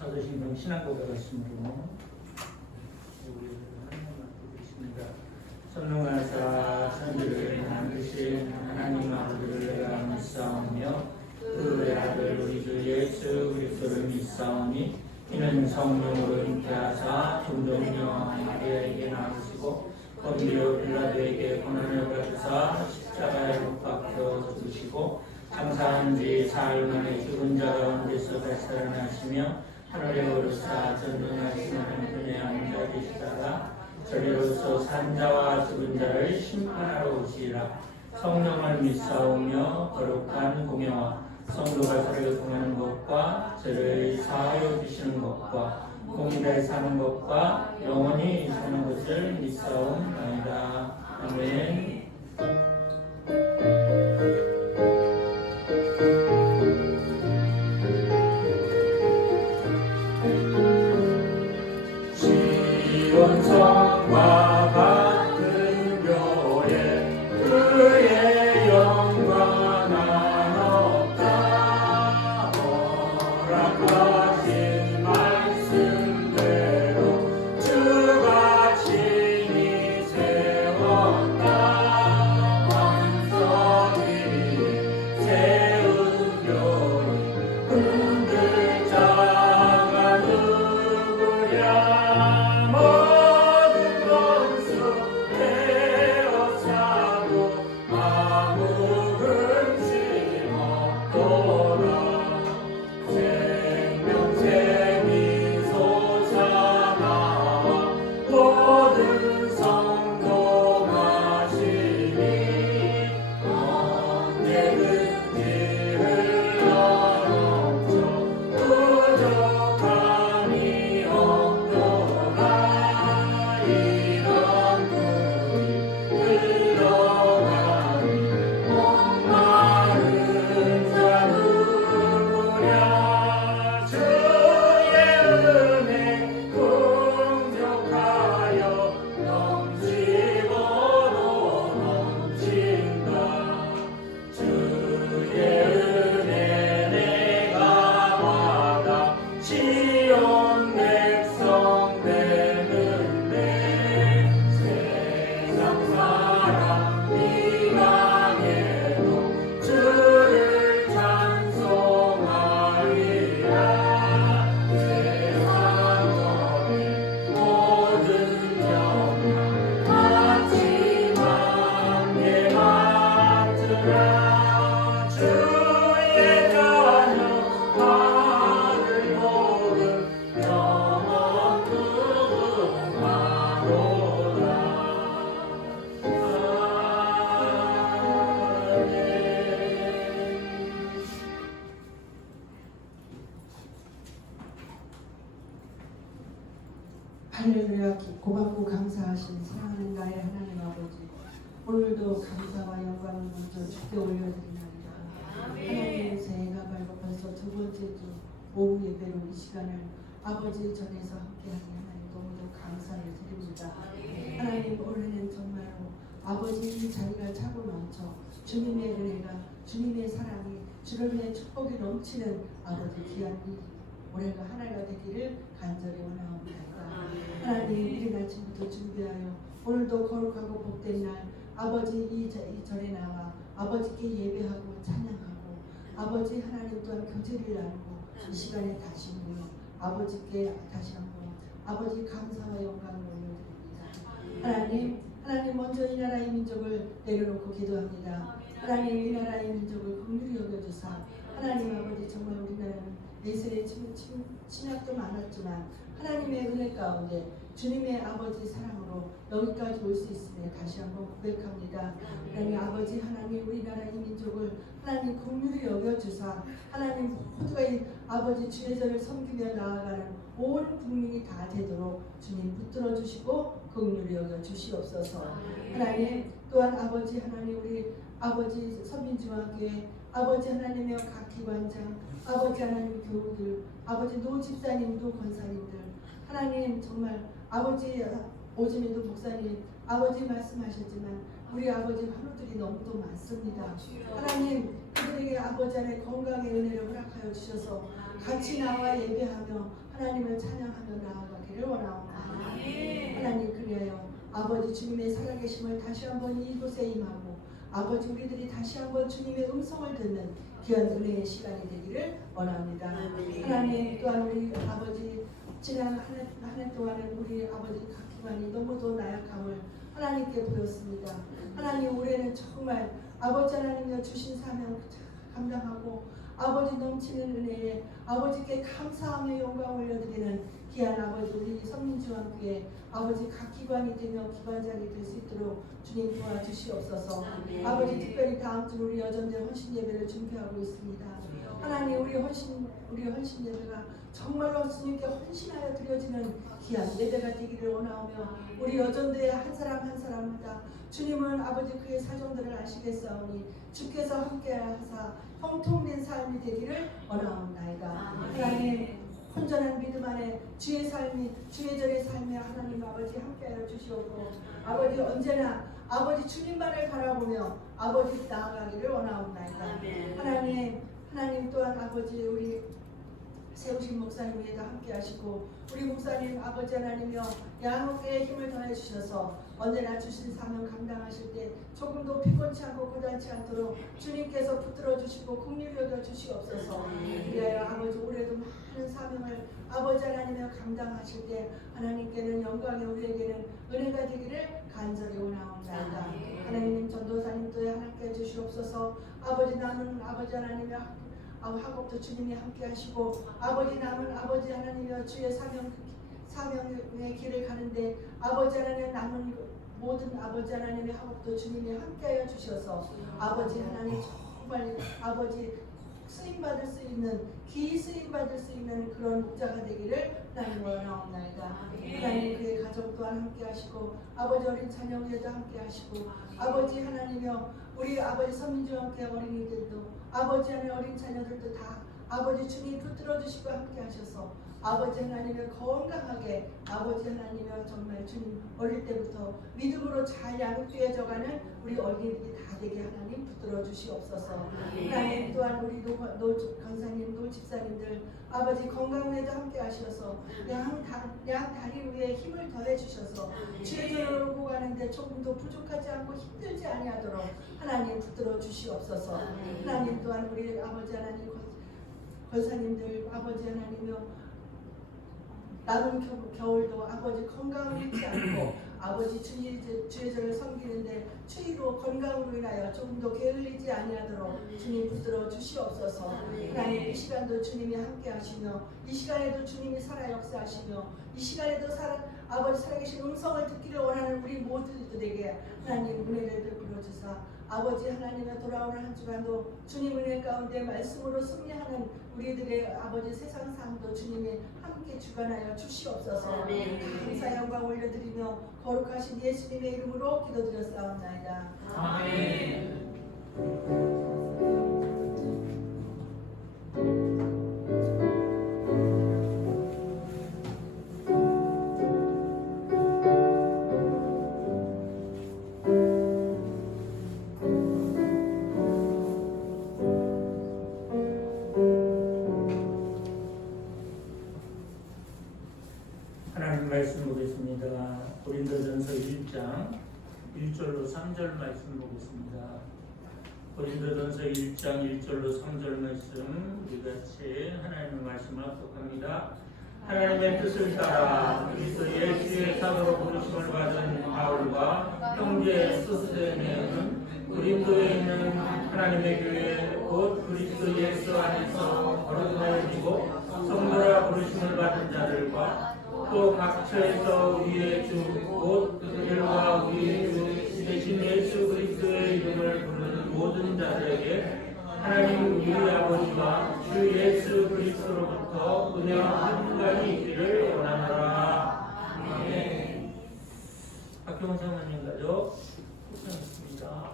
사도신경 신앙 고백하심으로 우리 하나님 맡기겠습니다. 전능하사 천지를 만드신 하나님 아버지를 내가 믿사오며 그 외아들 우리 주 예수 그리스도를 믿사오니 이는 성령으로 잉태하사 동정녀 마리아에게 나으시고 본디오 빌라도에게 고난을 받으사 십자가에 못 박혀 죽으시고 장사한 지 사흘 만에 죽은 자 가운데서 발살하시며 하늘에 오르사 전능하신 하나님의 앉아 계시다가 저리로서 산자와 죽은 자를 심판하러 오시리라. 성령을 믿사오며 거룩한 공예와 성도가 서로 통하는 것과 죄를 사하여 주시는 것과 공의를 사는 것과 영원히 사는 것을 믿사옵나이다. 아멘. 시온성과 같은 교회 그의 영광 없다. 허락하신 말씀대로 주가 친히 세웠다. 완성이 세운 교회 흔들 자가 누구랴. 할렐루야. 고맙고 감사하신 사랑하는 나의 하나님 아버지, 오늘도 감사와 영광을 먼저 주께 올려드리나이다. 하나님, 새해가 밝고 벌써 두 번째 주 오후 예배로 이 시간을 아버지 전에서 함께하니 하나님 너무도 감사를 드립니다. 하나님, 올해는 정말로 아버지 이 자리가 차고 넘쳐 주님의 은혜가, 주님의 사랑이, 주님의 축복이 넘치는 아버지 귀한 이 올해가 하나가 되기를 간절히 원하옵나이다. 하나님, 이른 아침부터 준비하여 오늘도 거룩하고 복된 날 아버지 이 절에 나와 아버지께 예배하고 찬양하고 아버지 하나님 또한 교제를 나누고 이 시간에 다시 모여 아버지께 다시 한번 아버지 감사와 영광을 올려드립니다. 하나님 먼저 이 나라의 민족을 내려놓고 기도합니다. 하나님, 이 나라의 민족을 긍휼히 여겨주사 하나님 아버지, 정말 우리나라는 예술의 침략도 많았지만 하나님의 은혜 가운데 주님의 아버지 사랑으로 여기까지 올 수 있음에 다시 한번 고백합니다. 하나님 아버지, 하나님 우리나라의 민족을 하나님 긍휼히 여겨주사 하나님 모두가 이 아버지 주의 전을 섬기며 나아가는 온 국민이 다 되도록 주님 붙들어 주시고 긍휼히 여겨 주시옵소서. 하나님 또한 아버지, 하나님 우리 아버지 서민중앙교회 아버지 하나님의 각 기관장 아버지 하나님 교우들 아버지 노 집사님도 권사님들 하나님 정말 아버지 오전에도 목사님 아버지 말씀하셨지만 우리 아버지 환우들이 너무도 많습니다. 하나님 그들에게 아버지 안에 건강의 은혜를 허락하여 주셔서 같이 나와 예배하며 하나님을 찬양하며 나아가기를 원하옵나이다. 하나님 그래요. 아버지 주님의 살아계심을 다시 한번 이곳에 임하고 아버지 우리들이 다시 한번 주님의 음성을 듣는 귀한 은혜의 시간이 되기를 원합니다. 하나님 또한 우리 아버지 지난 한 해 동안에 우리 아버지 각 기관이 너무도 나약함을 하나님께 보였습니다. 하나님 올해는 정말 아버지 하나님여 주신 사명 감당하고 아버지 넘치는 은혜에 아버지께 감사하며 영광 올려드리는 귀한 아버지 우리 선민주한교회 아버지 각 기관이 되며 기관장이 될 수 있도록 주님 도와주시옵소서. 아버지 특별히 다음 주 우리 여전대 헌신 예배를 준비하고 있습니다. 하나님 우리 헌신 예배가 정말로 주님께 헌신하여 드려지는 귀한 예배가 되기를 원하오며 우리 여전대 한 사람 한 사람마다 주님은 아버지 그의 사정들을 아시겠사오니 주께서 함께하사 형통된 삶이 되기를 원하옵나이다. 하나님 혼전한 믿음 안에 주의 삶이 주의 절의 삶에 하나님 아버지 함께하여 주시옵고 아버지 언제나 아버지 주님만을 바라보며 아버지 나아가기를 원하옵나이다. 하나님 또한 아버지 우리 세우신 목사님 위에도 함께 하시고 우리 목사님 아버지 하나님이여 양육계에 힘을 더해 주셔서 언제나 주신 사명 감당하실 때 조금도 피곤치 않고 고단치 않도록 주님께서 붙들어 주시고 긍휼히 여겨 주시옵소서. 그리하여 아버지 올해도 많은 사명을 아버지 하나님이여 감당하실 때 하나님께는 영광이 우리에게는 은혜가 되기를 간절히 원하옵나이다. 하나님 전도사님도 함께 해주시옵소서. 아버지 남은 아버지 하나님이여 학업도 주님이 함께 하시고 아버지 남은 아버지 하나님이여 주의 사명의 길을 가는데 아버지 하나님 남은 모든 아버지 하나님의 학업도 주님이 함께하여 주셔서 아버지 하나님 정말 아버지 쓰임받을 수 있는 기 쓰임받을 수 있는 그런 목자가 되기를 하나님 원하옵나이다. 하나님 그의 가정 또한 함께 하시고 아버지 어린 자녀에도 함께 하시고 아버지 하나님이여 우리 아버지 선민주함께 어린이들도 아버지 안에 어린 자녀들도 다 아버지 주님 붙들어 주시고 함께 하셔서 아버지 하나님을 건강하게 아버지 하나님을 정말 주님 어릴 때부터 믿음으로 잘 양육되어져가는 우리 어린이들이 다 되게 하나님 붙들어 주시옵소서. 하나님 또한 우리 노 강사님, 노 집사님들 아버지 건강에도 함께 하셔서 양 다리 위에 힘을 더해 주셔서 주의 절을 오고 가는데 조금도 부족하지 않고 힘들지 아니하도록 하나님 붙들어 주시옵소서. 하나님 또한 우리 아버지 하나님 권사님들 아버지 하나님여 남은 겨울도 아버지 건강을 잃지 않고 아버지 주의 절을 섬기는데 추위로 건강으로 인하여 조금도 게을리지 아니하도록 주님 붙들어 주시옵소서. 하나님 이 시간도 주님이 함께 하시며 이 시간에도 주님이 살아 역사하시며 이 시간에도 아버지 살아계신 음성을 듣기를 원하는 우리 모두들에게 하나님 은혜를 베풀어 주사 아버지 하나님의 돌아오는 한 주간도 주님 은혜 가운데 말씀으로 승리하는 우리들의 아버지 세상 삶도 주님이 함께 주관하여 주시옵소서. 감사 영광 올려드리며 거룩하신 예수님의 이름으로 기도드렸사옵나이다. 아멘. 말씀 보겠습니다. 고린도전서 1장 1절로 3절 말씀 보겠습니다. 고린도전서 1장 1절로 3절 말씀 우리 같이 하나님의 말씀을 합독합니다. 하나님의 뜻을 따라 그리스도 예수의 상으로 부르심을 받은 바울과 형제 소스데네는 고린도에 있는 하나님의 교회 곧 그리스도 예수 안에서 거룩하여지고 성도라 부르심을 받은 자들과 또 각처에서 우리의 주 곧 그들과 우리의 주 대신 예수 그리스도의 이름을 부르는 모든 자들에게 하나님 우리 아버지와 주 예수 그리스도로부터 은혜와 평강이 있기를 원하노라. 아멘. 박경원 사모님 가족 고생했습니다.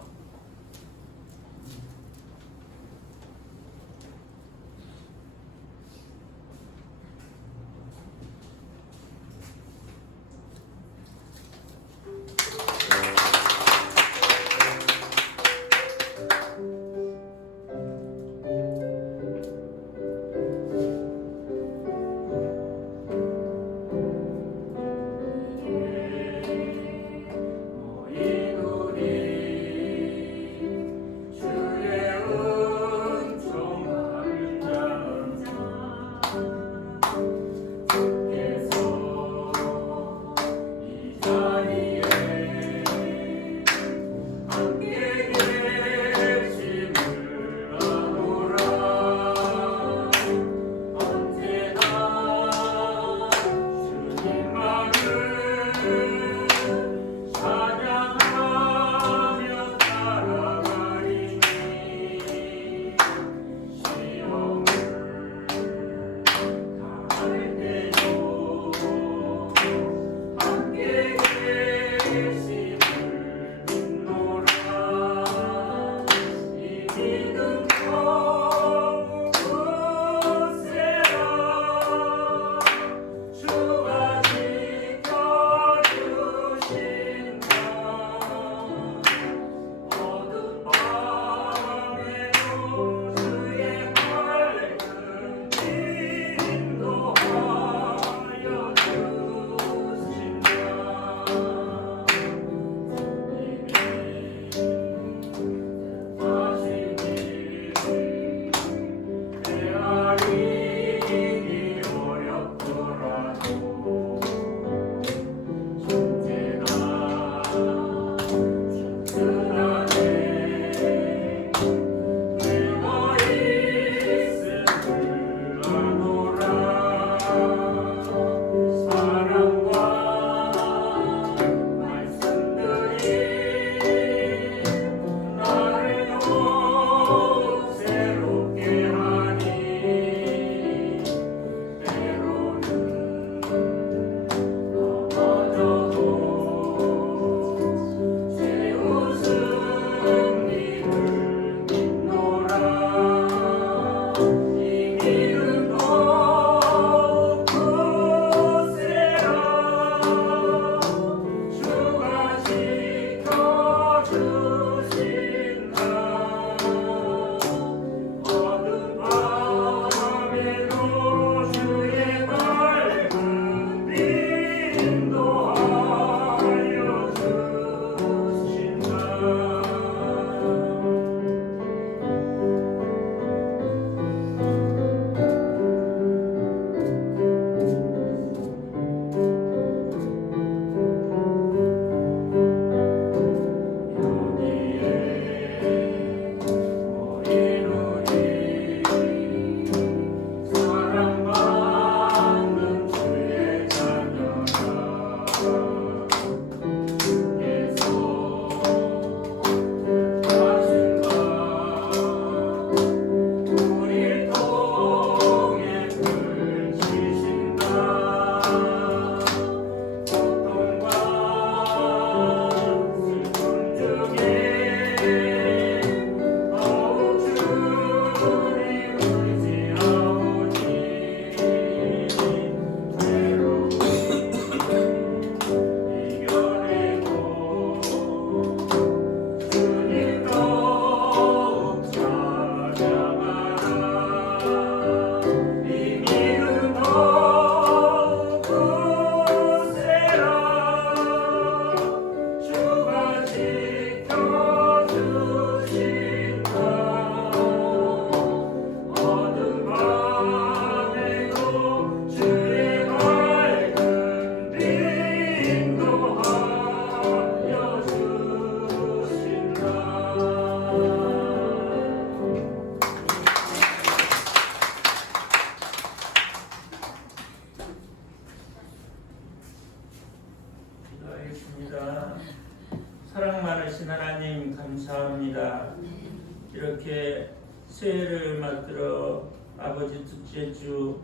새해를 맞들어 아버지 둘째 주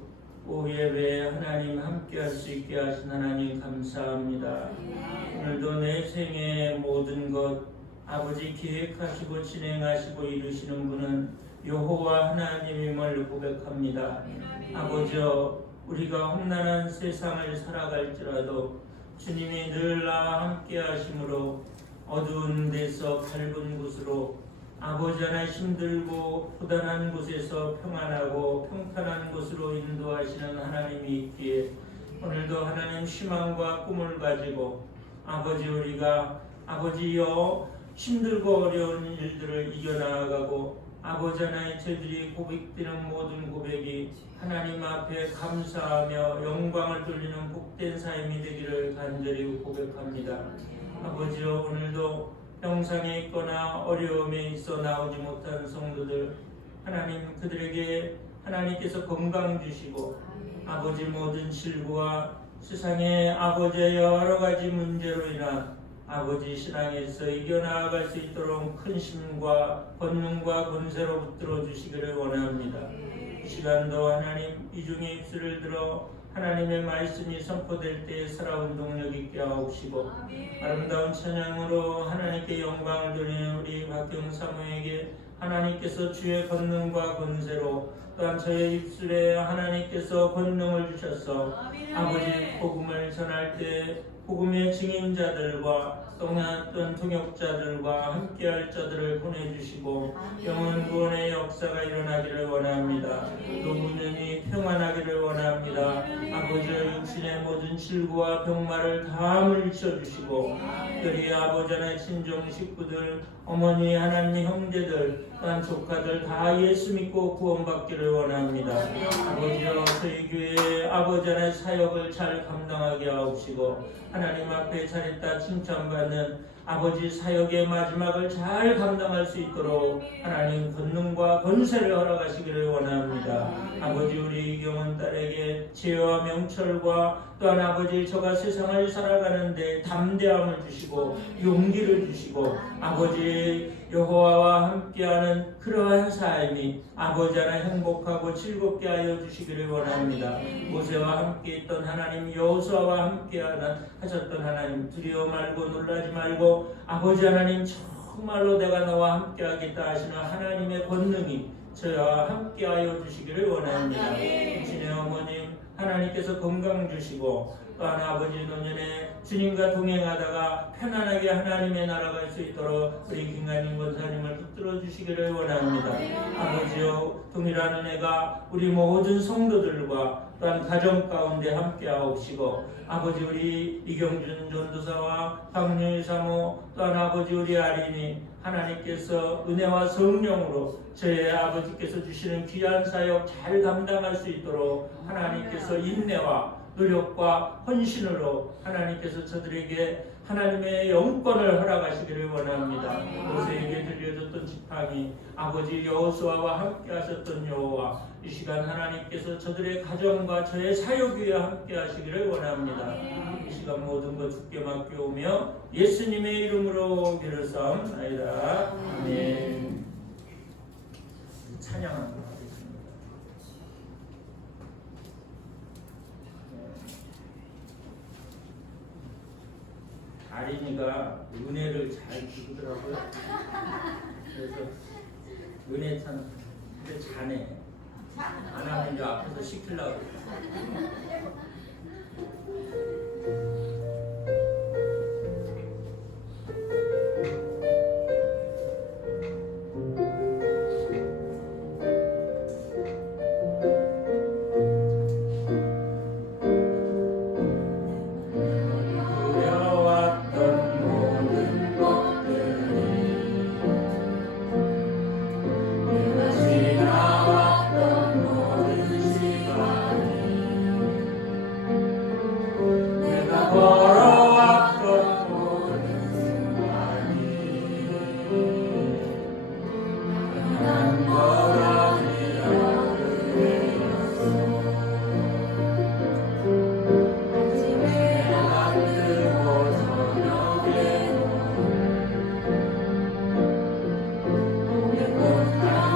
오예배 하나님 함께할 수 있게 하신 하나님 감사합니다. 오늘도 내 생애의 모든 것 아버지 기획하시고 진행하시고 이루시는 분은 여호와 하나님임을 고백합니다. 아버지여, 우리가 험난한 세상을 살아갈지라도 주님이 늘 나와 함께 하심으로 어두운 데서 밝은 곳으로, 아버지 하나 힘들고 고단한 곳에서 평안하고 평탄한 곳으로 인도하시는 하나님이 있기에 오늘도 하나님 희망과 꿈을 가지고 아버지, 우리가 아버지여 힘들고 어려운 일들을 이겨나가고 아버지 하나님, 저희들이 고백되는 모든 고백이 하나님 앞에 감사하며 영광을 돌리는 복된 삶이 되기를 간절히 고백합니다. 아버지여, 오늘도 병상에 있거나 어려움에 있어 나오지 못한 성도들, 하나님 그들에게 하나님께서 건강 주시고 아버지 모든 질고와 세상의 아버지의 여러 가지 문제로 인한 아버지 신앙에서 이겨나갈 수 있도록 큰 힘과 권능과 권세로 붙들어 주시기를 원합니다. 이 시간도 하나님 이중의 입술을 들어 하나님의 말씀이 선포될 때에 살아온 동력 있게 하옵시고 아름다운 찬양으로 하나님께 영광을 돌리는 우리 박경 사모에게 하나님께서 주의 권능과 권세로, 또한 저의 입술에 하나님께서 권능을 주셔서 아버지 복음을 전할 때 복음의 증인자들과 떠났던 통역자들과 함께할 자들을 보내주시고 영혼 구원의 역사가 일어나기를 원합니다. 노무년이 평안하기를 원합니다. 아버지의 육신의 모든 질고와 병마를 다 물리쳐주시고 특별히 아버지 하나의 친정 식구들, 어머니, 하나님 형제들, 또한 조카들 다 예수 믿고 구원받기를 원합니다. 아버지여, 저희 교회의 아버지 하나의 사역을 잘 감당하게 하옵시고 하나님 앞에 잘했다 칭찬받는 아버지 사역의 마지막을 잘 감당할 수 있도록 하나님 권능과 권세를 허락하시기를 원합니다. 아버지, 우리 이경은 딸에게 지혜와 명철과 또한 아버지 저가 세상을 살아가는데 담대함을 주시고 용기를 주시고 아버지 여호와와 함께하는 그러한 삶이 아버지 하나 행복하고 즐겁게 하여 주시기를 원합니다. 모세와 함께 있던 하나님, 여호수아와 함께 하셨던 하나님, 두려워 말고 놀라지 말고 아버지 하나님, 정말로 내가 너와 함께 하겠다 하시는 하나님의 권능이 저와 함께 하여 주시기를 원합니다. 주님의 어머님, 하나님께서 건강 주시고 또한 아버지 노년에 주님과 동행하다가 편안하게 하나님의 나라 갈 수 있도록 우리 김관님 권사님을 붙들어 주시기를 원합니다. 아버지여, 동일한 은혜가 우리 모든 성도들과 또한 가정 가운데 함께 하옵시고 아버지, 우리 이경준 전도사와 박유희 사모, 또한 아버지 우리 아린이 하나님께서 은혜와 성령으로 저의 아버지께서 주시는 귀한 사역 잘 감당할 수 있도록 하나님께서 인내와 노력과 헌신으로 하나님께서 저들에게 하나님의 영권을 허락하시기를 원합니다. 모세에게 들려줬던 지팡이, 아버지 여호수아와 함께 하셨던 여호와, 이 시간 하나님께서 저들의 가정과 저의 사역 위에 함께 하시기를 원합니다. 이 시간 모든 것 주께 맡겨오며 예수님의 이름으로 기도하옵나이다. 아멘. 찬양합니다. 아린이가 은혜를 잘 주더라고요. 그래서 은혜 참 근데 잘해. 안 하면 이제 앞에서 시키려고.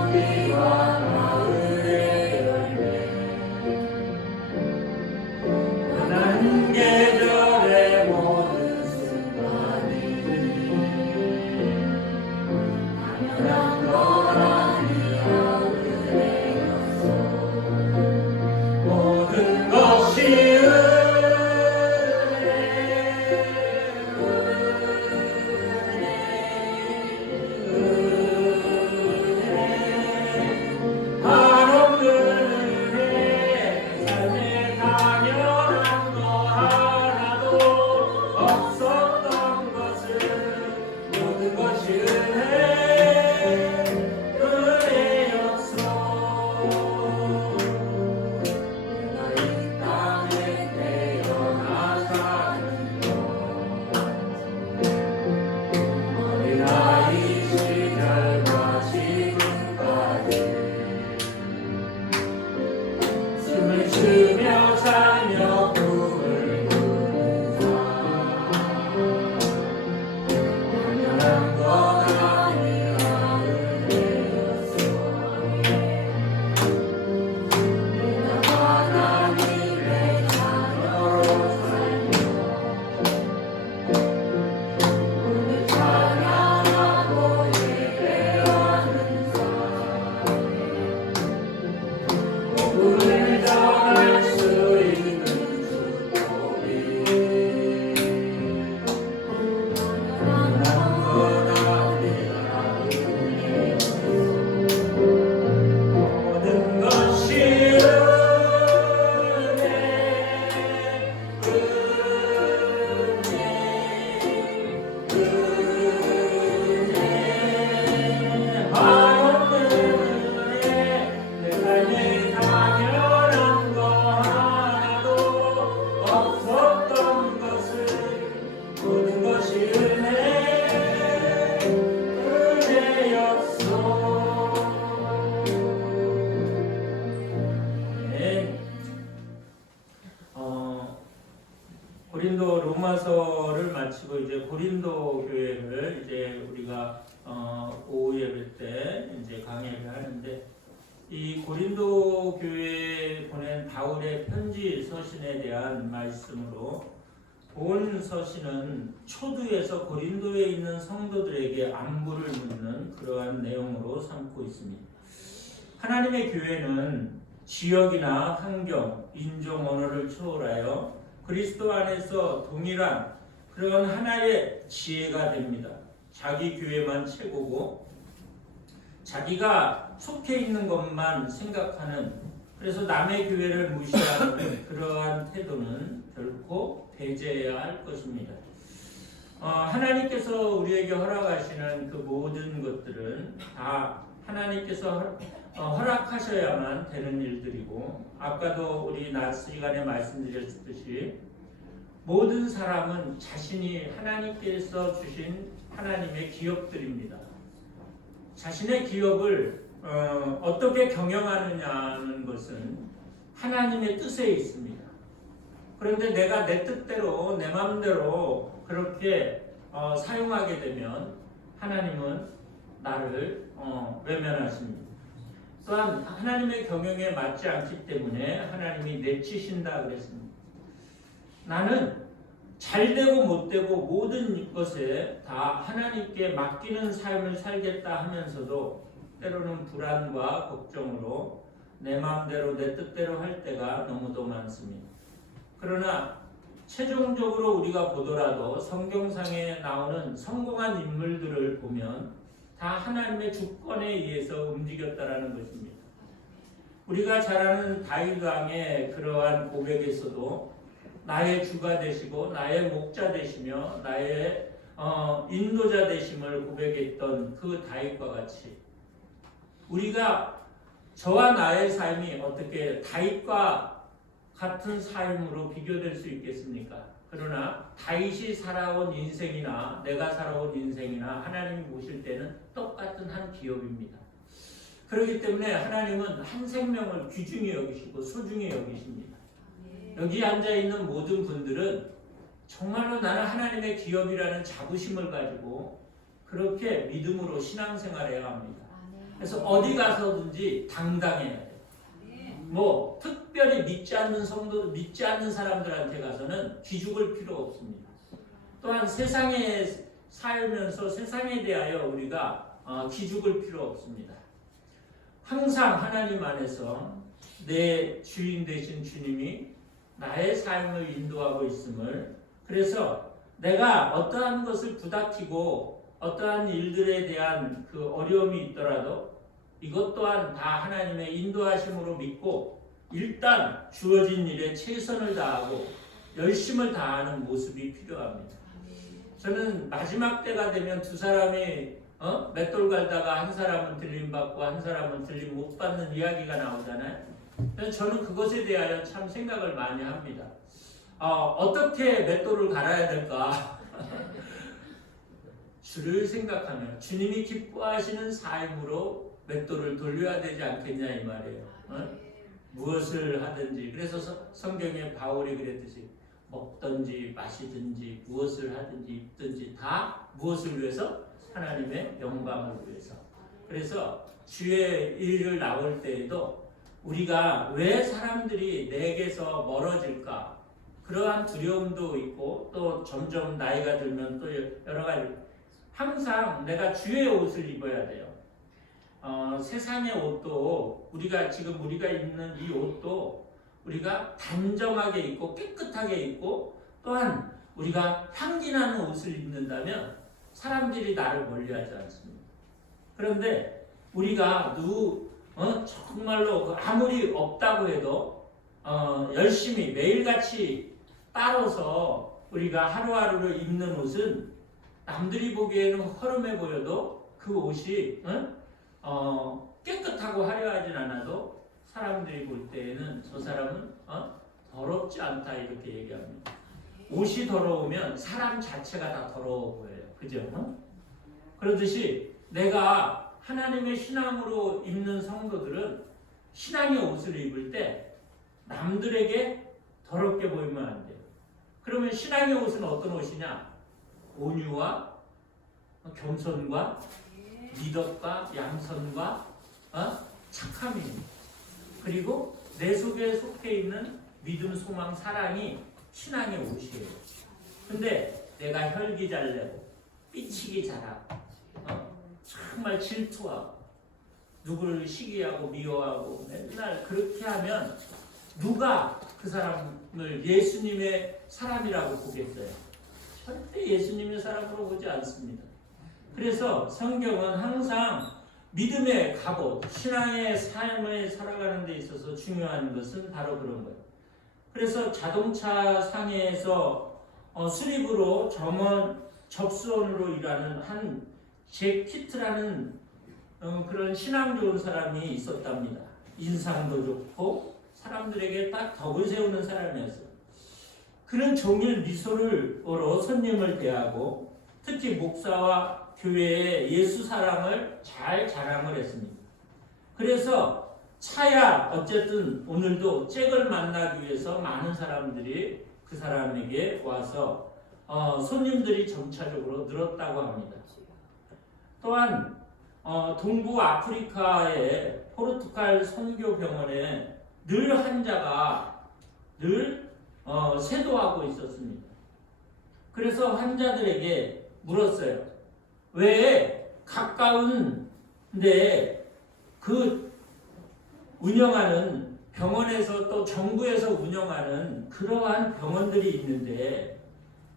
We 쓰며 살며 꿈을 꾸는 당연한 것 아니라 내가 하나님의 자녀로 살며 오늘 찬양하고 예배하는 복음을 전할 수 있는 축복이 당연한 것 아니라 모든 것이 은혜 하나님의 내 삶에 당연한 거 하나도 없었던 것을 모든 것이 은혜였어. 네. 고린도 로마서를 마치고 이제 고린도 교회를 이제 우리가 오후 예배 때 이제 강의를 하는데, 이 고린도 교회에 보낸 바울의 편지 서신에 대한 말씀으로, 본 서신은 초두에서 고린도에 있는 성도들에게 안부를 묻는 그러한 내용으로 삼고 있습니다. 하나님의 교회는 지역이나 환경, 인종, 언어를 초월하여 그리스도 안에서 동일한 그런 하나의 지혜가 됩니다. 자기 교회만 최고고 자기가 속해 있는 것만 생각하는, 그래서 남의 교회를 무시하는 그러한 태도는 결코 배제해야 할 것입니다. 하나님께서 우리에게 허락하시는 그 모든 것들은 다 하나님께서 허락하셔야만 되는 일들이고, 아까도 우리 낮 시간에 말씀드렸듯이 모든 사람은 자신이 하나님께서 주신 하나님의 기업들입니다. 자신의 기업을 어떻게 경영하느냐는 것은 하나님의 뜻에 있습니다. 그런데 내가 내 뜻대로 내 마음대로 그렇게 사용하게 되면 하나님은 나를 외면하십니다. 또한 하나님의 경영에 맞지 않기 때문에 하나님이 내치신다 그랬습니다. 나는 잘되고 못되고 모든 것에 다 하나님께 맡기는 삶을 살겠다 하면서도 때로는 불안과 걱정으로 내 마음대로 내 뜻대로 할 때가 너무도 많습니다. 그러나 최종적으로 우리가 보더라도 성경상에 나오는 성공한 인물들을 보면 다 하나님의 주권에 의해서 움직였다라는 것입니다. 우리가 잘 아는 다윗 왕의 그러한 고백에서도 나의 주가 되시고 나의 목자 되시며 나의 인도자 되심을 고백했던 그 다윗과 같이 우리가 저와 나의 삶이 어떻게 다윗과 같은 삶으로 비교될 수 있겠습니까? 그러나 다윗이 살아온 인생이나 내가 살아온 인생이나 하나님이 보실 때는 똑같은 한 기업입니다. 그렇기 때문에 하나님은 한 생명을 귀중히 여기시고 소중히 여기십니다. 여기 앉아있는 모든 분들은 정말로 나는 하나님의 기업이라는 자부심을 가지고 그렇게 믿음으로 신앙생활해야 합니다. 그래서 어디 가서든지 당당해야 돼요. 뭐 특별히 믿지 않는 사람들한테 가서는 기죽을 필요 없습니다. 또한 세상에 살면서 세상에 대하여 우리가 기죽을 필요 없습니다. 항상 하나님 안에서 내 주인 되신 주님이 나의 삶을 인도하고 있음을, 그래서 내가 어떠한 것을 부닥치고 어떠한 일들에 대한 그 어려움이 있더라도 이것 또한 다 하나님의 인도하심으로 믿고 일단 주어진 일에 최선을 다하고 열심을 다하는 모습이 필요합니다. 저는 마지막 때가 되면 두 사람이 맷돌 갈다가 한 사람은 들림 받고 한 사람은 들림 못 받는 이야기가 나오잖아요. 저는 그것에 대하여 참 생각을 많이 합니다. 어떻게 맷돌을 갈아야 될까? 주를 생각하며 주님이 기뻐하시는 삶으로 맷돌을 돌려야 되지 않겠냐 이 말이에요. 무엇을 하든지, 그래서 성경에 바울이 그랬듯이 먹든지 마시든지 무엇을 하든지 입든지 다 무엇을 위해서? 하나님의 영광을 위해서. 그래서 주의 일을 나올 때에도 우리가 왜 사람들이 내게서 멀어질까? 그러한 두려움도 있고 또 점점 나이가 들면 또 여러 가지, 항상 내가 주의 옷을 입어야 돼요. 세상의 옷도 지금 우리가 입는 이 옷도 우리가 단정하게 입고 깨끗하게 입고 또한 우리가 향기나는 옷을 입는다면 사람들이 나를 멀리하지 않습니다. 그런데 우리가 정말로 아무리 없다고 해도 열심히 매일같이 따라서 우리가 하루하루를 입는 옷은 남들이 보기에는 허름해 보여도 그 옷이 깨끗하고 화려하진 않아도 사람들이 볼 때에는 저 사람은 더럽지 않다 이렇게 얘기합니다. 옷이 더러우면 사람 자체가 다 더러워 보여요. 그죠? 그러듯이 내가 하나님의 신앙으로 입는 성도들은 신앙의 옷을 입을 때 남들에게 더럽게 보이면 안 돼요. 그러면 신앙의 옷은 어떤 옷이냐? 온유와 겸손과 미덕과 양선과 착함입니다. 그리고 내 속에 속해 있는 믿음, 소망, 사랑이 신앙의 옷이에요. 근데 내가 혈기 잘 내고 삐치기 잘하고 정말 질투하고 누구를 시기하고 미워하고 맨날 그렇게 하면 누가 그 사람을 예수님의 사람이라고 보겠어요? 절대 예수님의 사람으로 보지 않습니다. 그래서 성경은 항상 믿음의 갑옷, 신앙의 삶을 살아가는 데 있어서 중요한 것은 바로 그런 거예요. 그래서 자동차 상해에서 수리부로 접수원으로 일하는 한 잭키트라는 그런 신앙 좋은 사람이 있었답니다. 인상도 좋고 사람들에게 딱 덕을 세우는 사람이었어요. 그는 종일 미소로 손님을 대하고 특히 목사와 교회의 예수 사랑을 잘 자랑을 했습니다. 그래서 차야 어쨌든 오늘도 잭을 만나기 위해서 많은 사람들이 그 사람에게 와서 손님들이 점차적으로 늘었다고 합니다. 또한 동부 아프리카의 포르투갈 선교병원에 늘 환자가 세도하고 있었습니다. 그래서 환자들에게 물었어요. 왜 가까운데 그 운영하는 병원에서 또 정부에서 운영하는 그러한 병원들이 있는데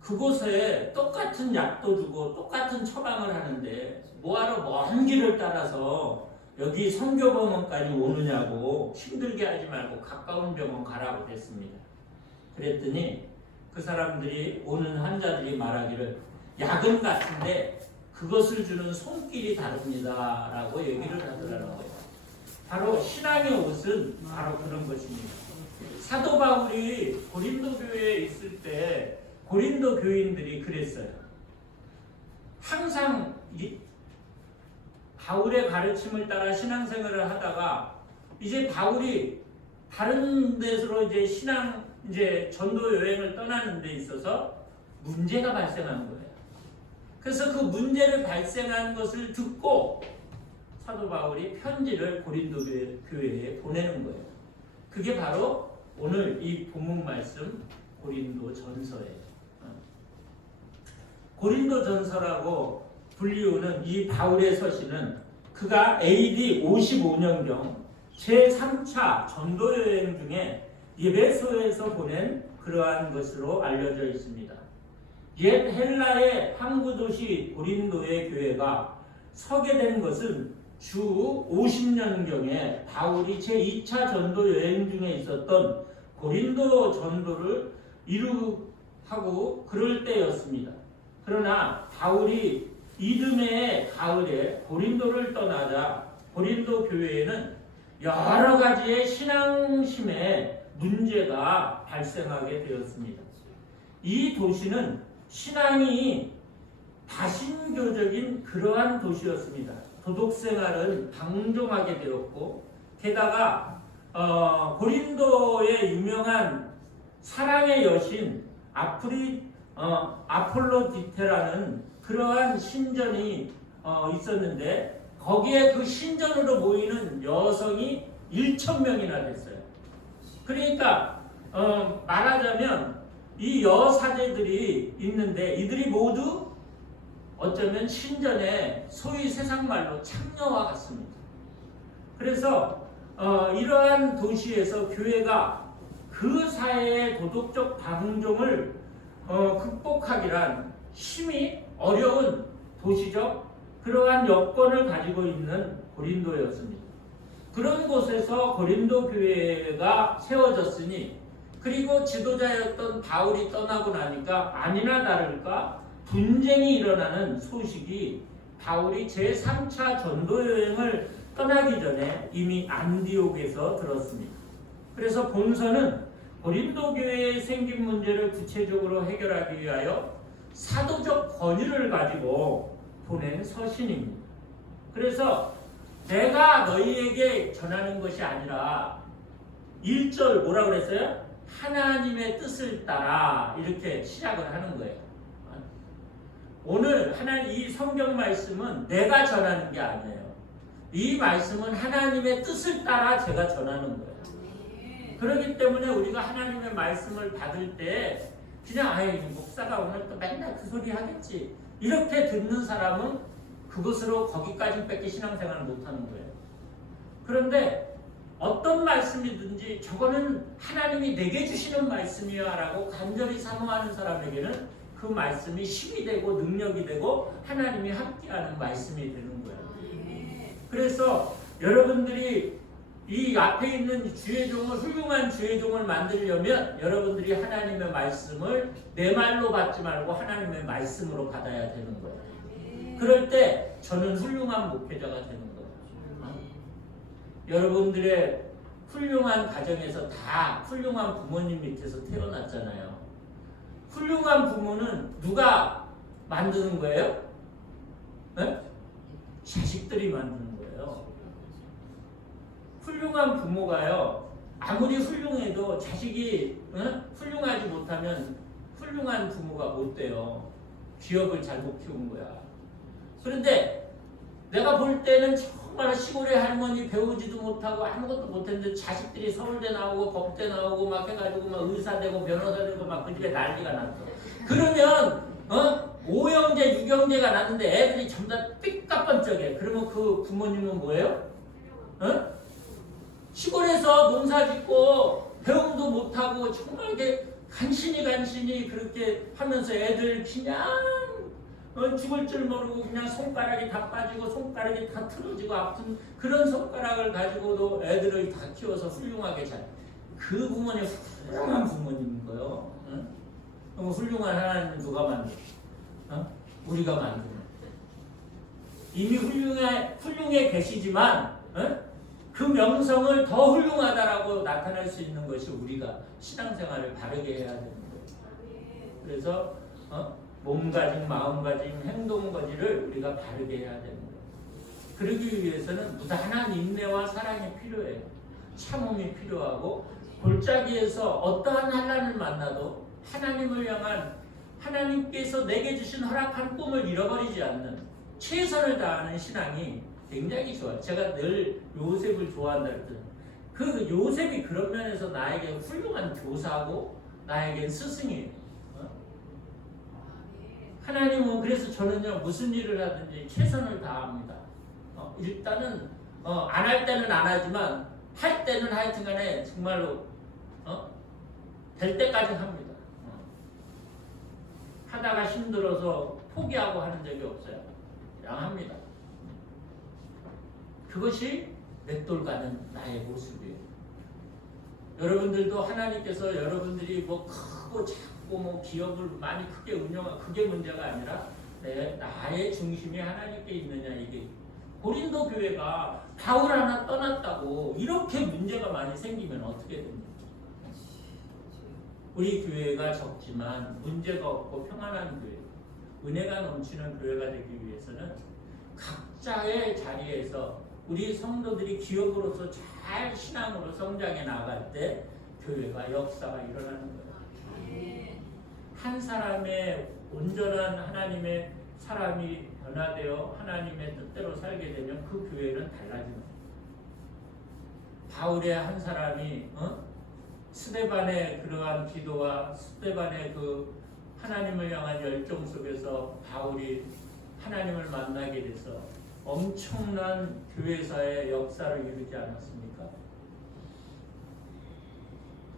그곳에 똑같은 약도 주고 똑같은 처방을 하는데 뭐하러 먼 길을 따라서 여기 선교병원까지 오느냐고 힘들게 하지 말고 가까운 병원 가라고 했습니다. 그랬더니 그 사람들이 오는 환자들이 말하기를 약은 같은데 그것을 주는 손길이 다릅니다 라고 얘기를 하더라고요. 바로 신앙의 옷은 바로 그런 것입니다. 사도 바울이 고린도 교회에 있을 때 고린도 교인들이 그랬어요. 항상 바울의 가르침을 따라 신앙생활을 하다가 이제 바울이 다른 데서로 이제 전도 여행을 떠나는 데 있어서 문제가 발생한 거예요. 그래서 그 문제를 발생한 것을 듣고 사도 바울이 편지를 고린도 교회에 보내는 거예요. 그게 바로 오늘 이 본문 말씀 고린도 전서예요. 고린도 전서라고 불리우는 이 바울의 서신은 그가 AD 55년경 제3차 전도 여행 중에 에베소에서 보낸 그러한 것으로 알려져 있습니다. 옛 헬라의 항구 도시 고린도의 교회가 서게 된 것은 주 50년경에 바울이 제2차 전도 여행 중에 있었던 고린도 전도를 이루하고 그럴 때였습니다. 그러나 바울이 이듬해 가을에 고린도를 떠나자 고린도 교회에는 여러 가지의 신앙심의 문제가 발생하게 되었습니다. 이 도시는 신앙이 다신교적인 그러한 도시였습니다. 도덕생활은 방종하게 되었고 게다가 고린도의 유명한 사랑의 여신 아폴로디테라는 그러한 신전이 있었는데 거기에 그 신전으로 모이는 여성이 1,000명이나 됐어요. 그러니까 말하자면 이 여사제들이 있는데 이들이 모두 어쩌면 신전의 소위 세상말로 창녀와 같습니다. 그래서 이러한 도시에서 교회가 그 사회의 도덕적 방종을 극복하기란 심히 어려운 도시적 그러한 여건을 가지고 있는 고린도였습니다. 그런 곳에서 고린도 교회가 세워졌으니 그리고 지도자였던 바울이 떠나고 나니까 아니나 다를까 분쟁이 일어나는 소식이 바울이 제3차 전도 여행을 떠나기 전에 이미 안디옥에서 들었습니다. 그래서 본서는 고린도 교회에 생긴 문제를 구체적으로 해결하기 위하여 사도적 권위를 가지고 보낸 서신입니다. 그래서 내가 너희에게 전하는 것이 아니라 1절 뭐라 그랬어요? 하나님의 뜻을 따라 이렇게 시작을 하는 거예요. 오늘 하나님 이 성경 말씀은 내가 전하는 게 아니에요. 이 말씀은 하나님의 뜻을 따라 제가 전하는 거예요. 그렇기 때문에 우리가 하나님의 말씀을 받을 때 그냥 목사가 오늘 또 맨날 그 소리 하겠지 이렇게 듣는 사람은 그것으로 거기까지밖에 신앙생활을 못하는 거예요. 그런데 어떤 말씀이든지 저거는 하나님이 내게 주시는 말씀이야 라고 간절히 사모하는 사람에게는 그 말씀이 힘이 되고 능력이 되고 하나님이 함께하는 말씀이 되는 거예요. 그래서 여러분들이 이 앞에 있는 주의 종을 훌륭한 주의 종을 만들려면 여러분들이 하나님의 말씀을 내 말로 받지 말고 하나님의 말씀으로 받아야 되는 거예요. 그럴 때 저는 훌륭한 목회자가 되는 거예요. 여러분들의 훌륭한 가정에서 다 훌륭한 부모님 밑에서 태어났잖아요. 훌륭한 부모는 누가 만드는 거예요? 네? 자식들이 만드는 거예요. 훌륭한 부모가요, 아무리 훌륭해도 자식이 훌륭하지 못하면 훌륭한 부모가 못 돼요. 기업을 잘못 키운 거야. 그런데 내가 볼 때는 정말 시골의 할머니 배우지도 못하고 아무것도 못했는데 자식들이 서울대 나오고 법대 나오고 막 해가지고 막 의사 되고 변호사 되고 막 그 집에 난리가 났어. 그러면 5형제 6형제가 났는데 애들이 전부 다 삐까뻔쩍해. 그러면 그 부모님은 뭐예요? 시골에서 농사 짓고 배움도 못하고 정말 이렇게 간신히 그렇게 하면서 애들 그냥 죽을 줄 모르고 그냥 손가락이 다 빠지고 손가락이 다 틀어지고 아픈 그런 손가락을 가지고도 애들을 다 키워서 훌륭하게 잘. 그 부모님 훌륭한 부모님인 거예요. 그럼 훌륭한 하나님 누가 만들어? 우리가 만드는. 이미 훌륭해 계시지만 그 명성을 더 훌륭하다라고 나타낼 수 있는 것이 우리가 신앙생활을 바르게 해야 되는 거예요. 그래서 몸가짐, 마음가짐, 행동거지를 우리가 바르게 해야 되는 거예요. 그러기 위해서는 무단한 인내와 사랑이 필요해요. 참음이 필요하고 골짜기에서 어떠한 환난을 만나도 하나님을 향한 하나님께서 내게 주신 허락한 꿈을 잃어버리지 않는 최선을 다하는 신앙이 굉장히 좋아요. 제가 늘 요셉을 좋아한다 그랬더니 그 요셉이 그런 면에서 나에게 훌륭한 교사고 나에겐 스승이에요. 하나님은 그래서 저는요 무슨 일을 하든지 최선을 다합니다. 일단은 안 할 때는 안 하지만 할 때는 하여튼간에 정말로 될 때까지 합니다. 하다가 힘들어서 포기하고 하는 적이 없어요. 그냥 합니다. 그것이 맷돌 가는 나의 모습이에요. 여러분들도 하나님께서 여러분들이 뭐 크고 작고 뭐 기업을 많이 크게 운영하고 그게 문제가 아니라 나의 중심이 하나님께 있느냐 이게. 고린도 교회가 바울 하나 떠났다고 이렇게 문제가 많이 생기면 어떻게 됩니까? 우리 교회가 적지만 문제가 없고 평안한 교회, 은혜가 넘치는 교회가 되기 위해서는 각자의 자리에서 우리 성도들이 기업으로서 잘 신앙으로 성장해 나갈 때 교회가 역사가 일어나는 거예요. 한 사람의 온전한 하나님의 사람이 변화되어 하나님의 뜻대로 살게 되면 그 교회는 달라지는 거예요. 바울의 한 사람이 스데반의 그러한 기도와 스데반의 그 하나님을 향한 열정 속에서 바울이 하나님을 만나게 돼서 엄청난 교회사의 역사를 이루지 않았습니까?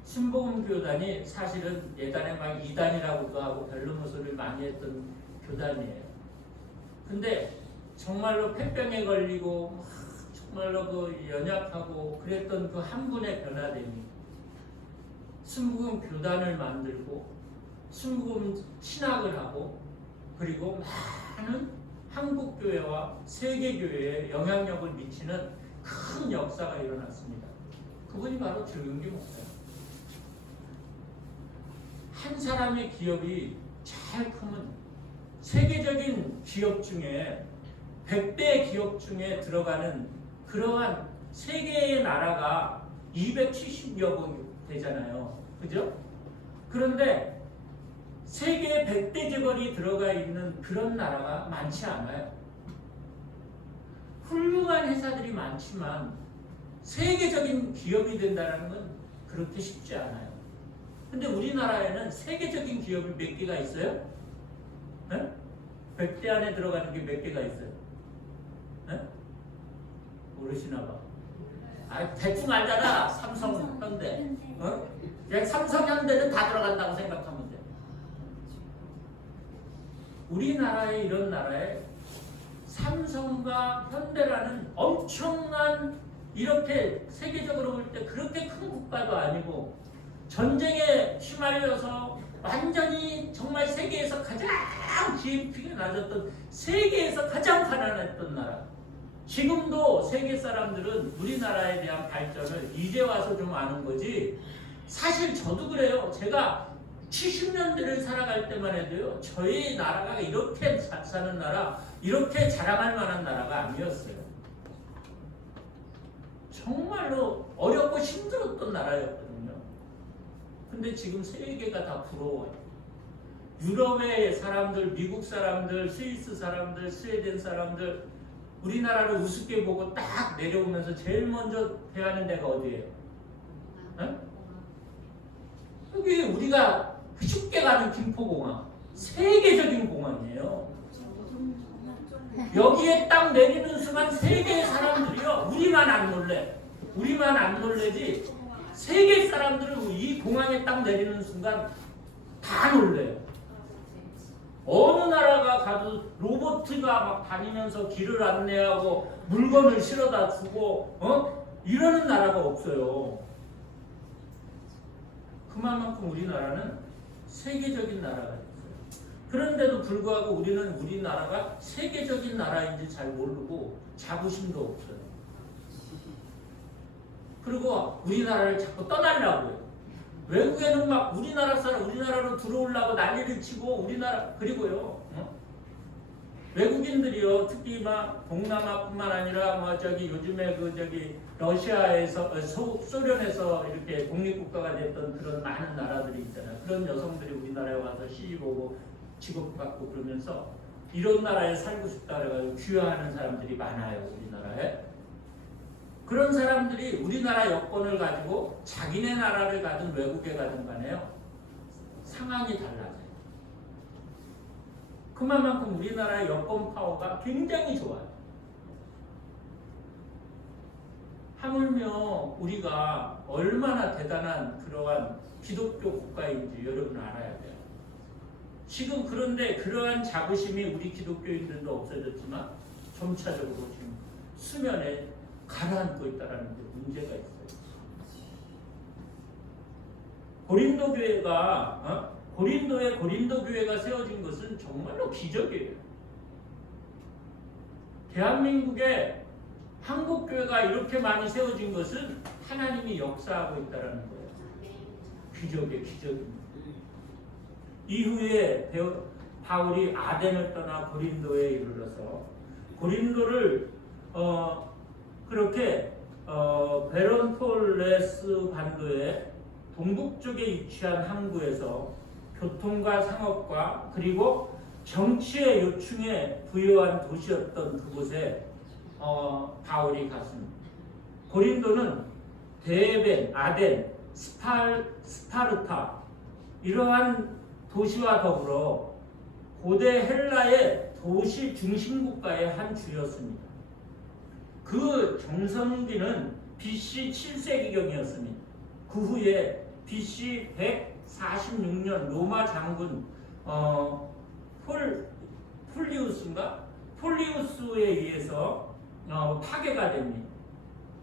신복음교단이 사실은 예단에 막 이단이라고도 하고 별로 소리를 많이 했던 교단이에요. 근데 정말로 폐병에 걸리고 정말로 그 연약하고 그랬던 그 한 분의 변화됨이 순복음교단을 만들고 순복음 신학을 하고 그리고 많은 한국교회와 세계교회에 영향력을 미치는 큰 역사가 일어났습니다. 그분이 바로 조용기 목사예요. 한 사람의 기업이 잘 크면 세계적인 기업 중에 100대 기업 중에 들어가는 그러한 세계의 나라가 270여 개 되잖아요. 그죠? 그런데 세계 100대 재벌이 들어가 있는 그런 나라가 많지 않아요. 훌륭한 회사들이 많지만 세계적인 기업이 된다는 건 그렇게 쉽지 않아요. 근데 우리나라에는 세계적인 기업이 몇 개가 있어요? 네? 100대 안에 들어가는 게 몇 개가 있어요? 네? 모르시나 봐. 아, 대충 알잖아. 삼성, 현대. 그냥 삼성, 현대는 다 들어간다고 생각하면 돼. 우리나라에 이런 나라에 삼성과 현대라는 엄청난 이렇게 세계적으로 볼 때 그렇게 큰 국가도 아니고 전쟁에 휘말려서 완전히 정말 세계에서 가장 GDP가 낮았던 세계에서 가장 가난했던 나라. 지금도 세계 사람들은 우리나라에 대한 발전을 이제 와서 좀 아는 거지. 사실 저도 그래요. 제가 70년대를 살아갈 때만 해도요. 저희 나라가 이렇게 잘 사는 나라, 이렇게 자랑할 만한 나라가 아니었어요. 정말로 어렵고 힘들었던 나라였거든요. 근데 지금 세계가 다 부러워요. 유럽의 사람들, 미국 사람들, 스위스 사람들, 스웨덴 사람들 우리나라를 우습게 보고 딱 내려오면서 제일 먼저 대하는 데가 어디예요? 네? 여기 우리가 쉽게 가는 김포공항. 세계적인 공항이에요. 여기에 딱 내리는 순간 세계의 사람들이요. 우리만 안 놀래. 우리만 안 놀래지 세계 사람들은 이 공항에 딱 내리는 순간 다 놀래요. 어느 나라가 가도 로봇가 막 다니면서 길을 안내하고 물건을 실어다 주고 이러는 나라가 없어요. 그만큼 우리나라는 세계적인 나라가 있어요. 그런데도 불구하고 우리는 우리나라가 세계적인 나라인지 잘 모르고 자부심도 없어요. 그리고 우리나라를 자꾸 떠나려고 해요. 외국에는 막 우리나라 사람, 우리나라로 들어오려고 난리를 치고 우리나라, 그리고요, 외국인들이요, 특히 막 동남아뿐만 아니라 뭐 저기 요즘에 그 저기 러시아에서, 소련에서 이렇게 독립국가가 됐던 그런 많은 나라들이 있잖아요. 그런 여성들이 우리나라에 와서 시집 오고 직업 받고 그러면서 이런 나라에 살고 싶다 그래가지고 귀화하는 사람들이 많아요, 우리나라에. 그런 사람들이 우리나라 여권을 가지고 자기네 나라를 가든 외국에 가든 간에요. 상황이 달라져요. 그만큼 우리나라의 여권 파워가 굉장히 좋아요. 하물며 우리가 얼마나 대단한 그러한 기독교 국가인지 여러분 알아야 돼요. 지금 그런데 그러한 자부심이 우리 기독교인들도 없어졌지만 점차적으로 지금 수면에 가라앉고 있다는 데 문제가 있어요. 고린도 교회가 고린도의 고린도 교회가 세워진 것은 정말로 기적이에요. 대한민국에 한국 교회가 이렇게 많이 세워진 것은 하나님이 역사하고 있다는 거예요. 기적이에요, 기적입니다. 이후에 바울이 아덴을 떠나 고린도에 이르러서 고린도를 그렇게 베론폴레스 반도의 동북쪽에 위치한 항구에서 교통과 상업과 그리고 정치의 요충에 부여한 도시였던 그곳에 바울이 갔습니다. 고린도는 데벤, 아덴, 스파르타 이러한 도시와 더불어 고대 헬라의 도시 중심 국가의 한 주였습니다. 그 정성기는 BC 7세기경이었습니다. 그 후에 BC 146년 로마 장군 폴리우스에 의해서 파괴가 됩니다.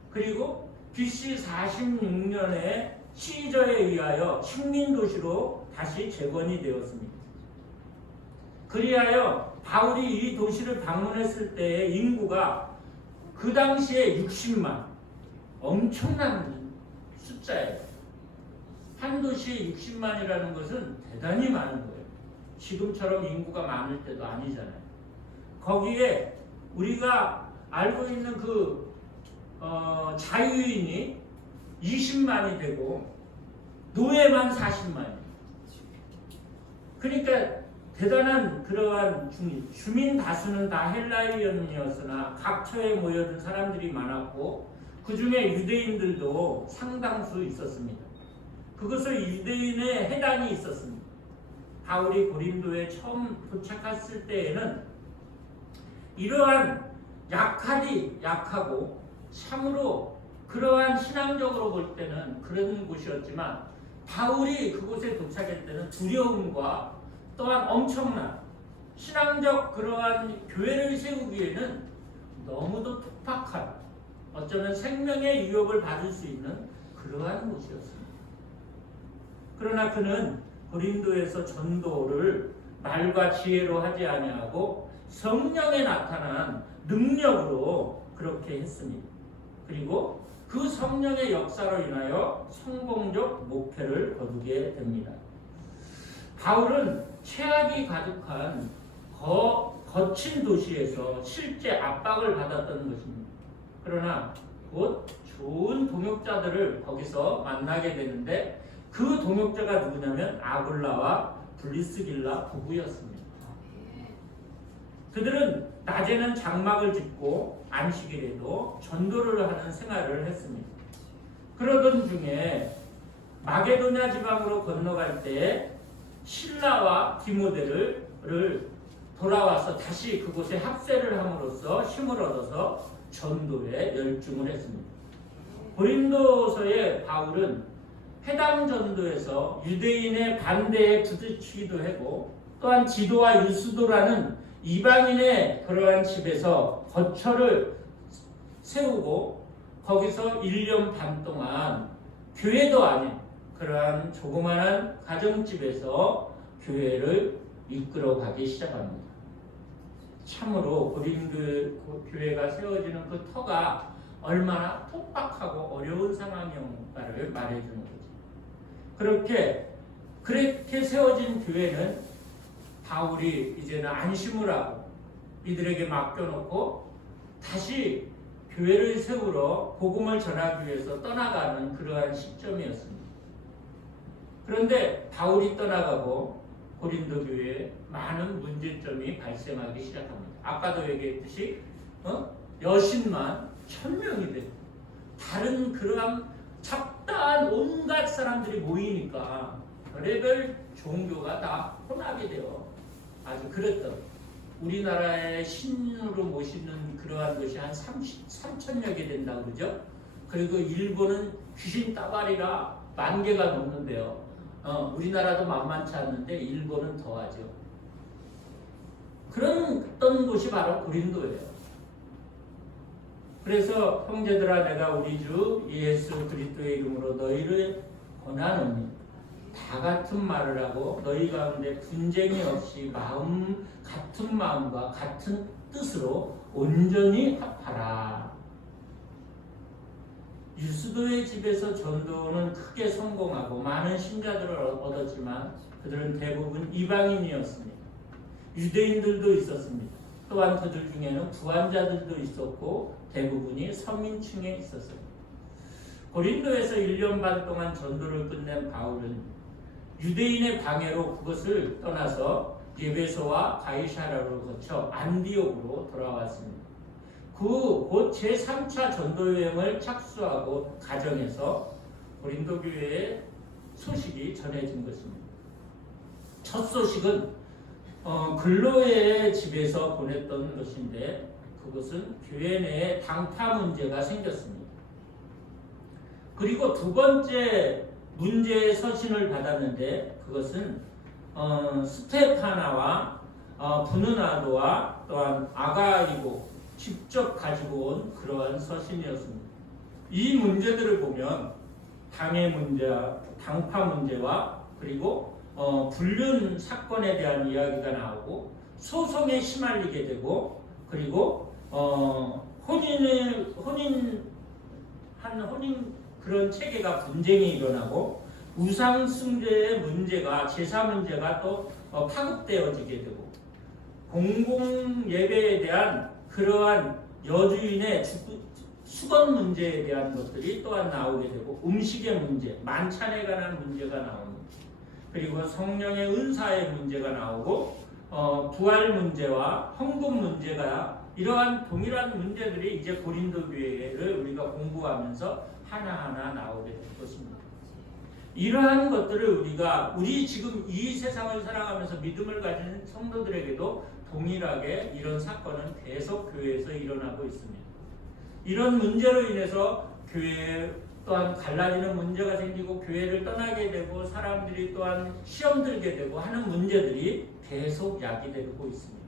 그리고 BC 46년에 시저에 의하여 식민도시로 다시 재건이 되었습니다. 그리하여 바울이 이 도시를 방문했을 때의 인구가 그 당시에 60만, 엄청난 숫자예요. 한 도시에 60만이라는 것은 대단히 많은 거예요. 지금처럼 인구가 많을 때도 아니잖아요. 거기에 우리가 알고 있는 그 자유인이 20만이 되고 노예만 40만이에요. 그러니까 대단한 그러한 주민 다수는 다 헬라인이었으나 각처에 모여든 사람들이 많았고 그 중에 유대인들도 상당수 있었습니다. 그것을 유대인의 해당이 있었습니다. 바울이 고린도에 처음 도착했을 때에는 이러한 약하고 참으로 그러한 신앙적으로 볼 때는 그런 곳이었지만 바울이 그곳에 도착할 때는 두려움과 또한 엄청난 신앙적 그러한 교회를 세우기에는 너무도 촉박한 어쩌면 생명의 유혹을 받을 수 있는 그러한 곳이었습니다. 그러나 그는 고린도에서 전도를 말과 지혜로 하지 아니하고 성령에 나타난 능력으로 그렇게 했습니다. 그리고 그 성령의 역사로 인하여 성공적 목표를 거두게 됩니다. 바울은 최악이 가득한 거친 도시에서 실제 압박을 받았던 것입니다. 그러나 곧 좋은 동역자들을 거기서 만나게 되는데 그 동역자가 누구냐면 아굴라와 브리스길라 부부였습니다. 그들은 낮에는 장막을 짓고 안식일에도 전도를 하는 생활을 했습니다. 그러던 중에 마게도냐 지방으로 건너갈 때 실라와 디모데를 돌아와서 다시 그곳에 합세를 함으로써 힘을 얻어서 전도에 열중을 했습니다. 고린도서의 바울은 해당 전도에서 유대인의 반대에 부딪히기도 하고 또한 지도와 유수도라는 이방인의 그러한 집에서 거처를 세우고 거기서 1년 반 동안 교회도 아닌 그러한 조그마한 가정집에서 교회를 이끌어가기 시작합니다. 참으로 고린도 교회가 세워지는 그 터가 얼마나 톡박하고 어려운 상황이었는가를 말해주는 거죠. 그렇게 세워진 교회는 바울이 이제는 안심을 하고 이들에게 맡겨놓고 다시 교회를 세우러 복음을 전하기 위해서 떠나가는 그러한 시점이었습니다. 그런데 바울이 떠나가고 고린도 교회에 많은 문제점이 발생하기 시작합니다. 아까도 얘기했듯이 여신만 1000명이 되고 다른 그러한 잡다한 온갖 사람들이 모이니까 별의별 종교가 다 혼합이 되어 아주 그랬던 우리나라의 신으로 모시는 그러한 것이 한 3,000여 개 된다고 그러죠. 그리고 일본은 귀신 따발이라 10,000개가 넘는데요. 우리나라도 만만치 않는데 일본은 더하죠. 그런 곳이 바로 고린도예요. 그래서 형제들아 내가 우리 주 예수 그리스도의 이름으로 너희를 권하노니 다 같은 말을 하고 너희 가운데 분쟁이 없이 같은 마음과 같은 뜻으로 온전히 합하라. 유스도의 집에서 전도는 크게 성공하고 많은 신자들을 얻었지만 그들은 대부분 이방인이었습니다. 유대인들도 있었습니다. 또한 그들 중에는 부한자들도 있었고 대부분이 서민층에 있었어요. 고린도에서 1년 반 동안 전도를 끝낸 바울은 유대인의 방해로 그것을 떠나서 에베소와 가이사랴로 거쳐 안디옥으로 돌아왔습니다. 곧 제3차 전도 여행을 착수하고 가정에서 고린도 교회의 소식이 전해진 것입니다. 첫 소식은 글로의 집에서 보냈던 것인데 그것은 교회 내에 당파 문제가 생겼습니다. 그리고 두 번째 문제의 서신을 받았는데 그것은 스테파나와 브누나도와 또한 아가이고 직접 가지고 온 그러한 서신이었습니다. 이 문제들을 보면 당의 문제와 당파 문제와 그리고 불륜 사건에 대한 이야기가 나오고 소송에 시말리게 되고 그리고 혼인 그런 체계가 분쟁이 일어나고 우상 숭배의 문제가 제사 문제가 또 파급되어지게 되고 공공 예배에 대한 그러한 여주인의 수건 문제에 대한 것들이 또한 나오게 되고 음식의 문제, 만찬에 관한 문제가 나옵니다. 그리고 성령의 은사의 문제가 나오고 부활 문제와 헌금 문제가 이러한 동일한 문제들이 이제 고린도 교회를 우리가 공부하면서 하나하나 나오게 될 것입니다. 이러한 것들을 우리 지금 이 세상을 살아가면서 믿음을 가진 성도들에게도 동일하게 이런 사건은 계속 교회에서 일어나고 있습니다. 이런 문제로 인해서 교회에 또한 갈라지는 문제가 생기고 교회를 떠나게 되고 사람들이 또한 시험 들게 되고 하는 문제들이 계속 야기되고 있습니다.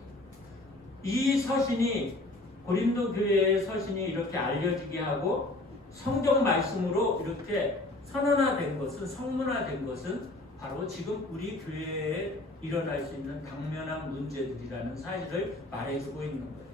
이 서신이 고린도 교회의 서신이 이렇게 알려지게 하고 성경 말씀으로 이렇게 선언화된 것은 성문화된 것은 바로 지금 우리 교회에 일어날 수 있는 당면한 문제들이라는 사실을 말해주고 있는 거예요.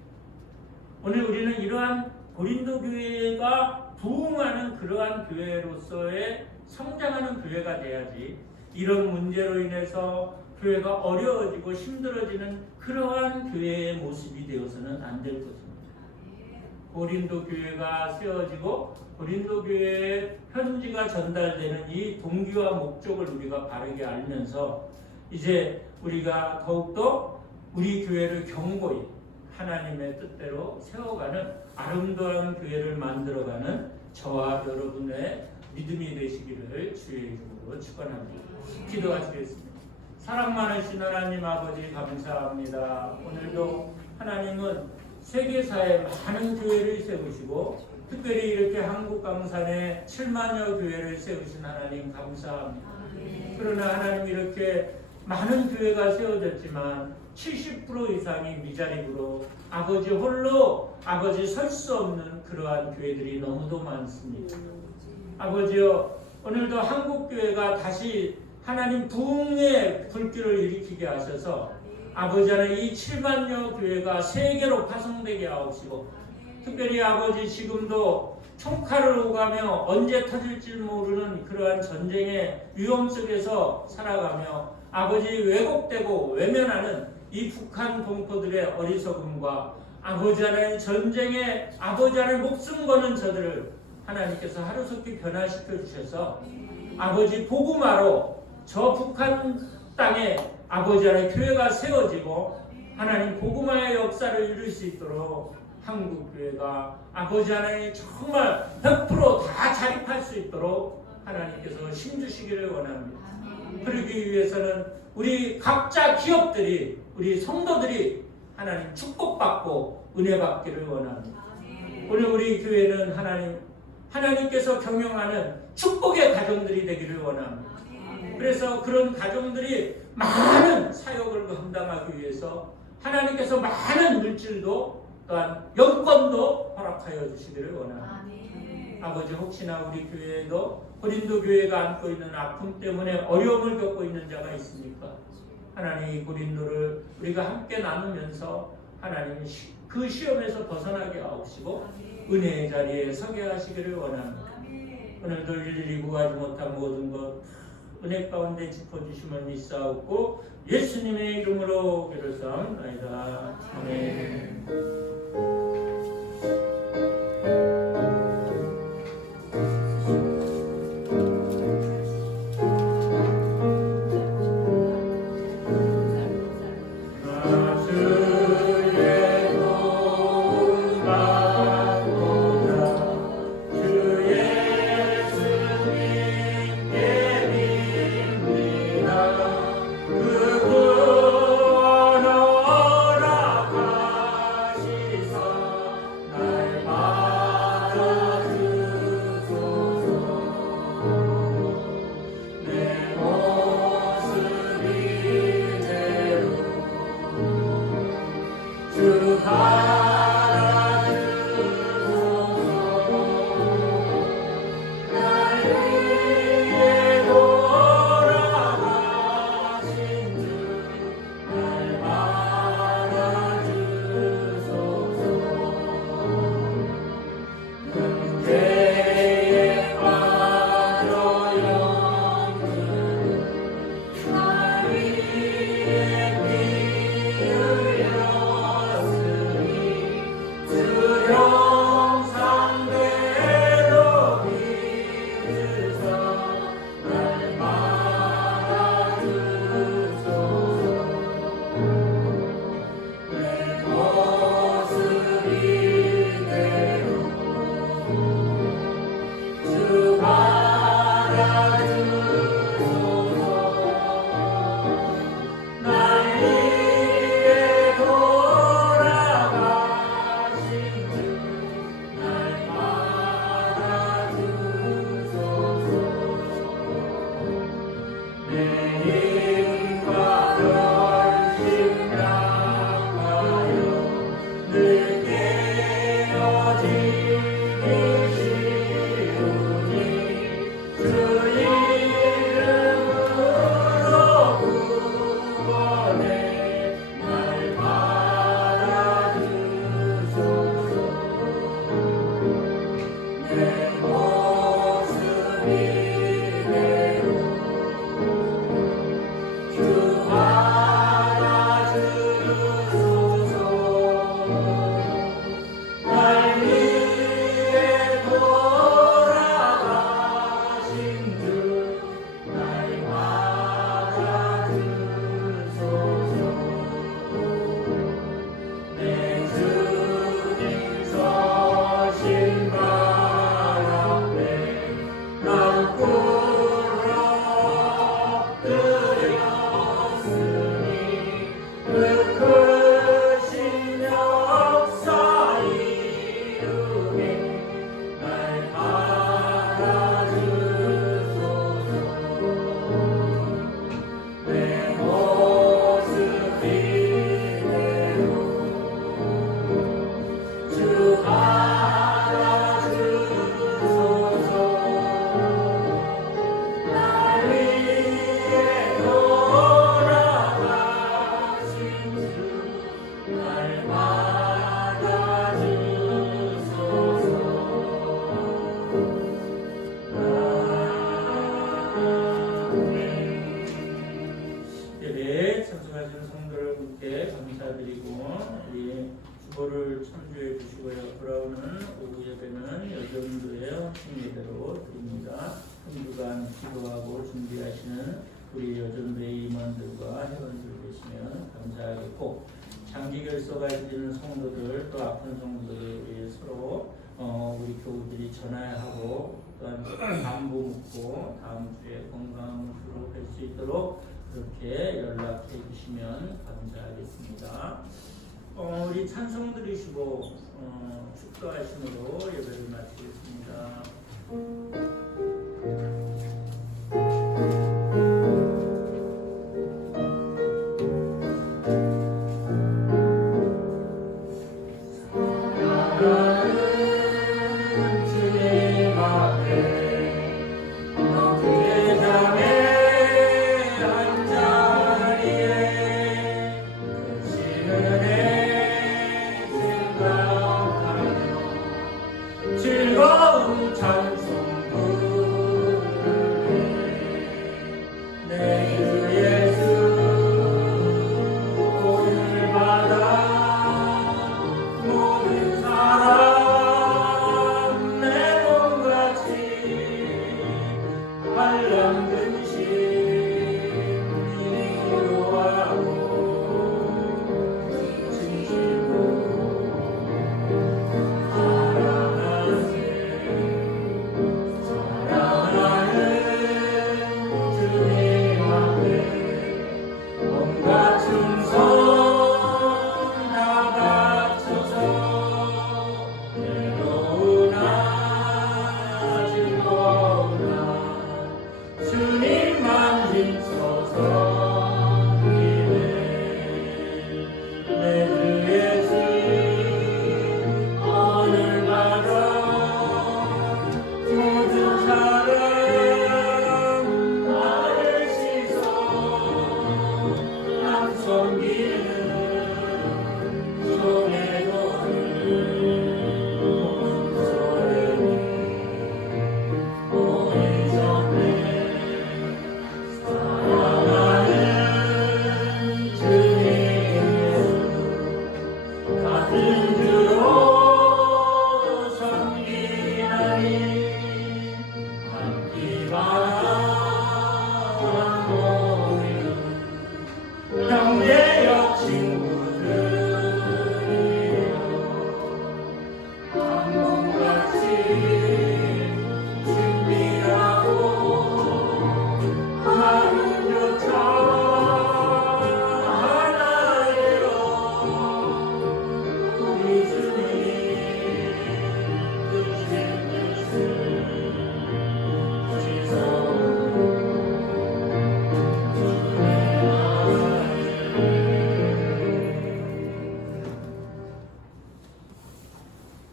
오늘 우리는 이러한 고린도 교회가 부흥하는 그러한 교회로서의 성장하는 교회가 돼야지 이런 문제로 인해서 교회가 어려워지고 힘들어지는 그러한 교회의 모습이 되어서는 안 될 것입니다. 고린도 교회가 세워지고 고린도 교회의 편지가 전달되는 이 동기와 목적을 우리가 바르게 알면서 이제 우리가 더욱더 우리 교회를 견고히 하나님의 뜻대로 세워가는 아름다운 교회를 만들어가는 저와 여러분의 믿음이 되시기를 주의 이름으로 축원합니다. 기도하시겠습니다. 사랑 많으신 하나님 아버지 감사합니다. 오늘도 하나님은 세계사에 많은 교회를 세우시고 특별히 이렇게 한국 강산에 7만여 교회를 세우신 하나님 감사합니다. 그러나 하나님 이렇게 많은 교회가 세워졌지만 70% 이상이 미자립으로 아버지 홀로 아버지 설 수 없는 그러한 교회들이 너무도 많습니다. 아버지여 오늘도 한국교회가 다시 하나님 부흥의 불길을 일으키게 하셔서 아버지 하나님 이 7만여 교회가 세계로 파송되게 하옵시고 특별히 아버지 지금도 총칼을 오가며 언제 터질지 모르는 그러한 전쟁의 위험 속에서 살아가며 아버지 왜곡되고 외면하는 이 북한 동포들의 어리석음과 아버지 하나님 전쟁에 아버지 하나님 목숨 거는 저들을 하나님께서 하루속히 변화시켜 주셔서 아버지 복음화로 저 북한 땅에 아버지 하나님 교회가 세워지고 하나님 복음화의 역사를 이룰 수 있도록 한국 교회가 아버지 하나님 정말 100% 자립할 수 있도록 하나님께서 힘주시기를 원합니다. 그러기 위해서는 우리 각자 기업들이 우리 성도들이 하나님 축복받고 은혜 받기를 원합니다. 오늘 우리 교회는 하나님께서 경영하는 축복의 가정들이 되기를 원합니다. 그래서 그런 가정들이 많은 사역을 감당하기 위해서 하나님께서 많은 물질도 또한 영권도 허락하여 주시기를 원합니다. 아버지 혹시나 우리 교회에도 고린도 교회가 안고 있는 아픔 때문에 어려움을 겪고 있는 자가 있습니까? 하나님 이 고린도를 우리가 함께 나누면서 하나님 그 시험에서 벗어나게 하옵시고 은혜의 자리에 서게 하시기를 원합니다. 오늘도 일일이 구하지 못한 모든 것 은혜 가운데 짚어주심을 믿사옵고 예수님의 이름으로 기도사옵나이다. 아멘. 주보를 참조해 주시고요. 돌아오는 오후 예배는 여정도의 헌신 예배로 드립니다. 한 주간 기도하고 준비하시는 우리 여정도의 임원들과 회원들 계시면 감사하겠고, 장기 결석가 있는 성도들 또 아픈 성도들 서로 우리 교우들이 전화하고 또한 안부 묻고 다음 주에 건강한 모습으로 뵐 수 있도록 그렇게 연락해 주시면 감사하겠습니다. 우리 찬송 드리시고 축도하심으로 예배를 마치겠습니다. 즐거운 찬송 부르며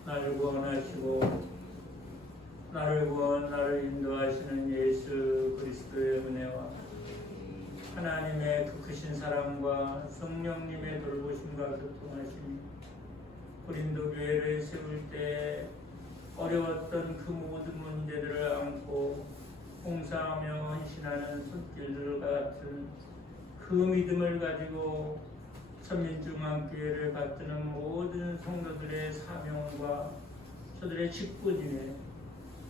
나를 구원하시고 나를 인도하시는 예수 그리스도의 은혜와 하나님의 그 크신 사랑과 성령님의 돌보심과 교통하심이 고린도 교회를 세울 때 어려웠던 그 모든 문제들을 안고 봉사하며 헌신하는 손길들과 같은 그 믿음을 가지고 천민중앙교회를 받드는 모든 성도들의 사명과 저들의 직분임에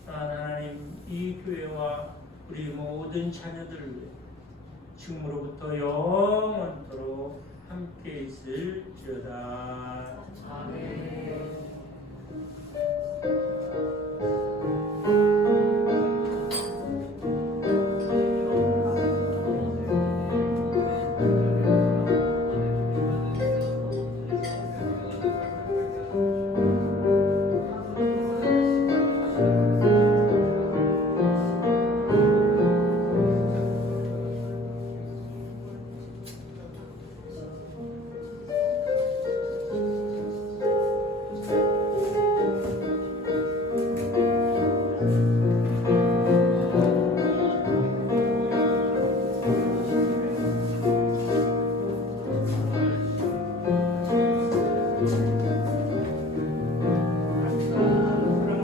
하나님 이 교회와 우리 모든 자녀들을 위해 지금으로부터 영원토록 함께 있을지어다. 아멘.